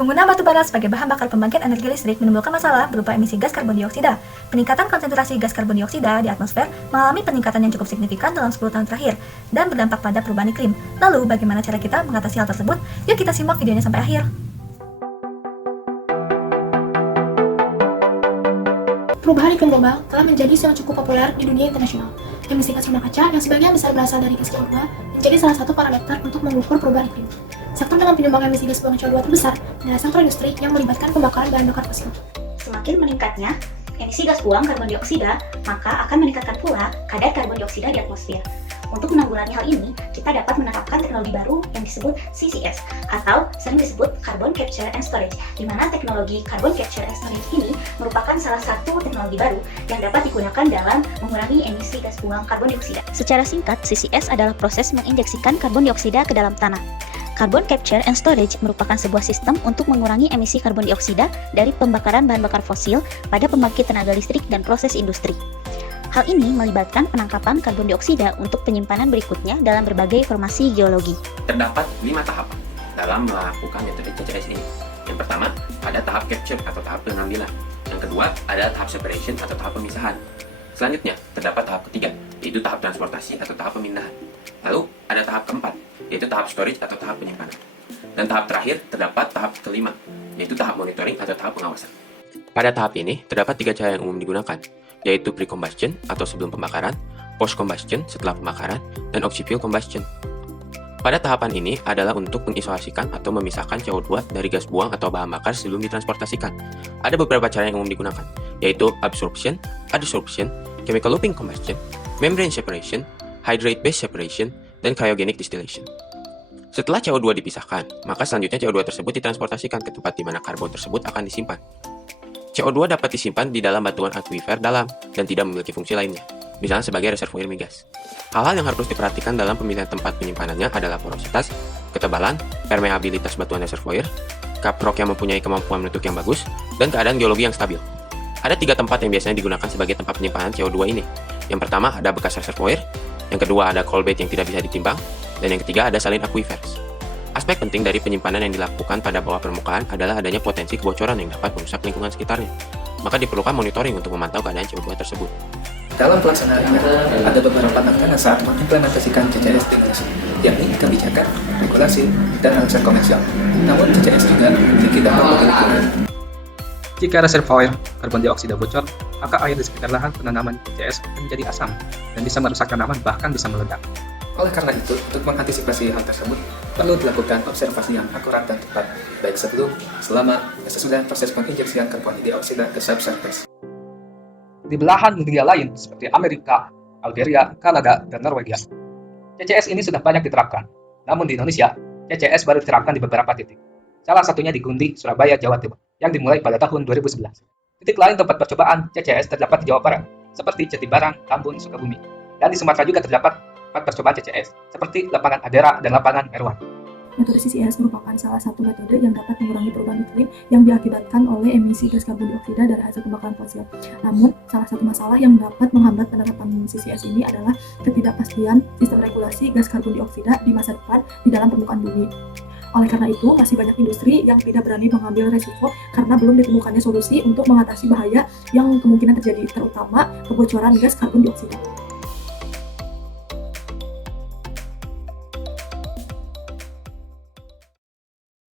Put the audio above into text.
Penggunaan batu bara sebagai bahan bakar pembangkit energi listrik menimbulkan masalah berupa emisi gas karbon dioksida. Peningkatan konsentrasi gas karbon dioksida di atmosfer mengalami peningkatan yang cukup signifikan dalam 10 tahun terakhir dan berdampak pada perubahan iklim. Lalu, bagaimana cara kita mengatasi hal tersebut? Yuk kita simak videonya sampai akhir. Perubahan iklim global telah menjadi isu yang cukup populer di dunia internasional. Emisi gas rumah kaca yang sebagian besar berasal dari gas CO2 menjadi salah satu parameter untuk mengukur perubahan iklim. Sektor dengan penyumbang emisi gas buang CO2 terbesar adalah sektor industri yang melibatkan pembakaran bahan bakar fosil. Semakin meningkatnya emisi gas buang karbon dioksida, maka akan meningkatkan pula kadar karbon dioksida di atmosfer. Untuk menanggulangi hal ini, kita dapat menerapkan teknologi baru yang disebut CCS atau sering disebut Carbon Capture and Storage, di mana teknologi Carbon Capture and Storage ini merupakan salah satu teknologi baru yang dapat digunakan dalam mengurangi emisi gas buang karbon dioksida. Secara singkat, CCS adalah proses menginjeksikan karbon dioksida ke dalam tanah. Carbon Capture and Storage merupakan sebuah sistem untuk mengurangi emisi karbon dioksida dari pembakaran bahan bakar fosil pada pembangkit tenaga listrik dan proses industri. Hal ini melibatkan penangkapan karbon dioksida untuk penyimpanan berikutnya dalam berbagai formasi geologi. Terdapat 5 tahapan dalam melakukan metode CCS ini. Yang pertama, ada tahap capture atau tahap pengambilan. Yang kedua, ada tahap separation atau tahap pemisahan. Selanjutnya, terdapat tahap ketiga, yaitu tahap transportasi atau tahap pemindahan. Lalu, ada tahap keempat, yaitu tahap storage atau tahap penyimpanan. Dan tahap terakhir, terdapat tahap kelima, yaitu tahap monitoring atau tahap pengawasan. Pada tahap ini, terdapat 3 cara yang umum digunakan, yaitu pre-combustion atau sebelum pembakaran, post-combustion setelah pembakaran, dan oxy-fuel combustion. Pada tahapan ini adalah untuk mengisolasikan atau memisahkan CO2 dari gas buang atau bahan bakar sebelum ditransportasikan. Ada beberapa cara yang umum digunakan, yaitu absorption, adsorption, chemical looping combustion, membrane separation, hydrate-based separation, dan cryogenic distillation. Setelah CO2 dipisahkan, maka selanjutnya CO2 tersebut ditransportasikan ke tempat di mana karbon tersebut akan disimpan. CO2 dapat disimpan di dalam batuan akuifer dalam dan tidak memiliki fungsi lainnya, misalnya sebagai reservoir migas. Hal-hal yang harus diperhatikan dalam pemilihan tempat penyimpanannya adalah porositas, ketebalan, permeabilitas batuan reservoir, kaprok yang mempunyai kemampuan meletup yang bagus, dan keadaan geologi yang stabil. Ada 3 tempat yang biasanya digunakan sebagai tempat penyimpanan CO2 ini. Yang pertama ada bekas reservoir, yang kedua ada coal bed yang tidak bisa ditimbang, dan yang ketiga ada salin aquifers. Aspek penting dari penyimpanan yang dilakukan pada bawah permukaan adalah adanya potensi kebocoran yang dapat merusak lingkungan sekitarnya. Maka diperlukan monitoring untuk memantau keadaan CO2 tersebut. Dalam pelaksanaannya, ada beberapa tantangan saat mengimplementasikan CCS di Indonesia, yakni kebijakan, regulasi, dan alasan komersial. Namun CCS juga memiliki dampak bagi lingkungan. Jika reservoir karbon dioksida bocor, maka air di sekitar lahan penanaman CCS akan menjadi asam dan bisa merusak tanaman bahkan bisa meledak. Oleh karena itu, untuk mengantisipasi hal tersebut, perlu dilakukan observasi yang akurat dan tepat, baik sebelum, selama, dan sesudah proses penginjeksian karbon dioksida ke subsurface. Di belahan dunia lain seperti Amerika, Algeria, Kanada, dan Norwegia, CCS ini sudah banyak diterapkan. Namun di Indonesia, CCS baru diterapkan di beberapa titik. Salah satunya di Gundi, Surabaya, Jawa Timur, yang dimulai pada tahun 2011. Titik lain tempat percobaan CCS terdapat di Jawa Barat, seperti Jatibarang, Tambun, Sukabumi. Dan di Sumatera juga terdapat tempat percobaan CCS, seperti lapangan Adera dan lapangan Merwan. Metode CCS merupakan salah satu metode yang dapat mengurangi perubahan iklim yang diakibatkan oleh emisi gas karbon dioksida dari hasil pembakaran fosil. Namun, salah satu masalah yang dapat menghambat penerapan CCS ini adalah ketidakpastian sistem regulasi gas karbon dioksida di masa depan di dalam permukaan bumi. Oleh karena itu, masih banyak industri yang tidak berani mengambil resiko karena belum ditemukannya solusi untuk mengatasi bahaya yang kemungkinan terjadi, terutama kebocoran gas karbon dioksida.